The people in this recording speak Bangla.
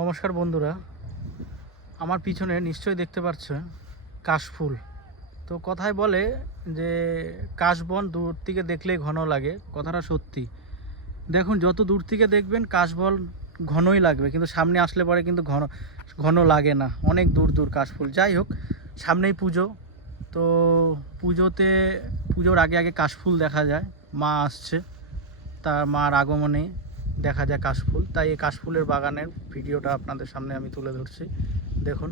নমস্কার বন্ধুরা, আমার পিছনে নিশ্চয়ই দেখতে পাচ্ছ কাশফুল। তো কথায় বলে যে কাশবন দূর থেকে দেখলেই ঘন লাগে, কথাটা সত্যি। দেখুন, যত দূর থেকে দেখবেন কাশবন ঘনই লাগবে, কিন্তু সামনে আসলে পরে কিন্তু ঘন ঘন লাগে না, অনেক দূর দূর কাশফুল। যাই হোক, সামনেই পুজো, তো পুজোর আগে আগে কাশফুল দেখা যায়। মা আসছে, তার মার আগমনে দেখা যায় কাশফুল, তাই এই কাশফুলের বাগানের ভিডিওটা আপনাদের সামনে আমি তুলে ধরছি। দেখুন।